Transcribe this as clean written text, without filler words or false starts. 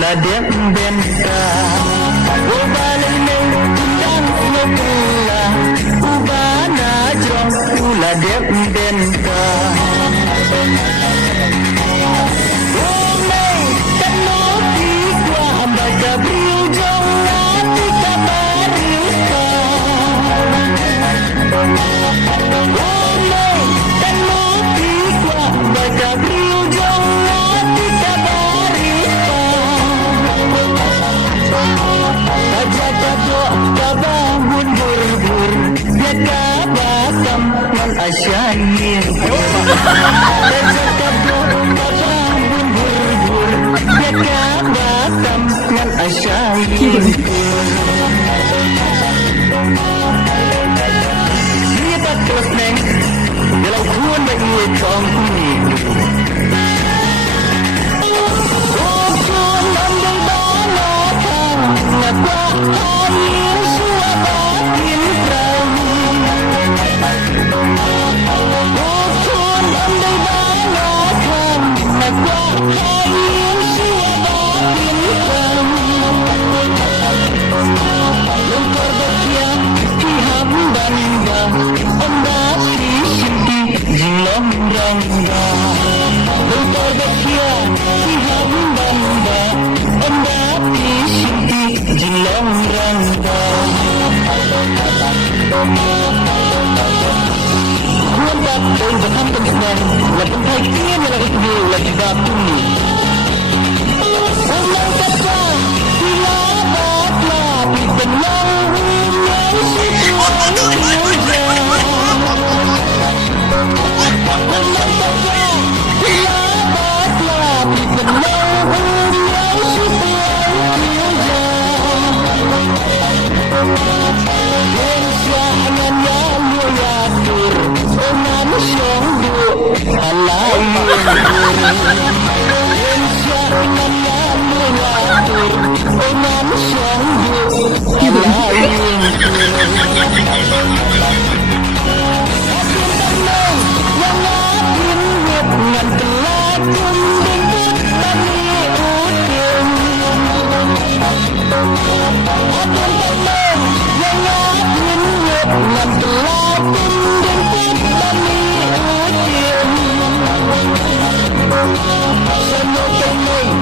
la dem benta ubale ne dan nekula ubana jong la dem benta Asyair Lihat terus neng Dalam kuan bagi kong kuning Oh kuan landai banatan Ngakwa air suabatin terang Oh kuan landai banatan Ngakwa air suabatin terang Lengkar bakian Iham banda Anda sisi Jilong rangga Lengkar bakian Iham banda Anda sisi Jilong rangga Kuan tak Daun baham kemisnan Lapan hai kian Yang itu Lagi batu ni Orang kata Bila batlah Dikenang Hãy subscribe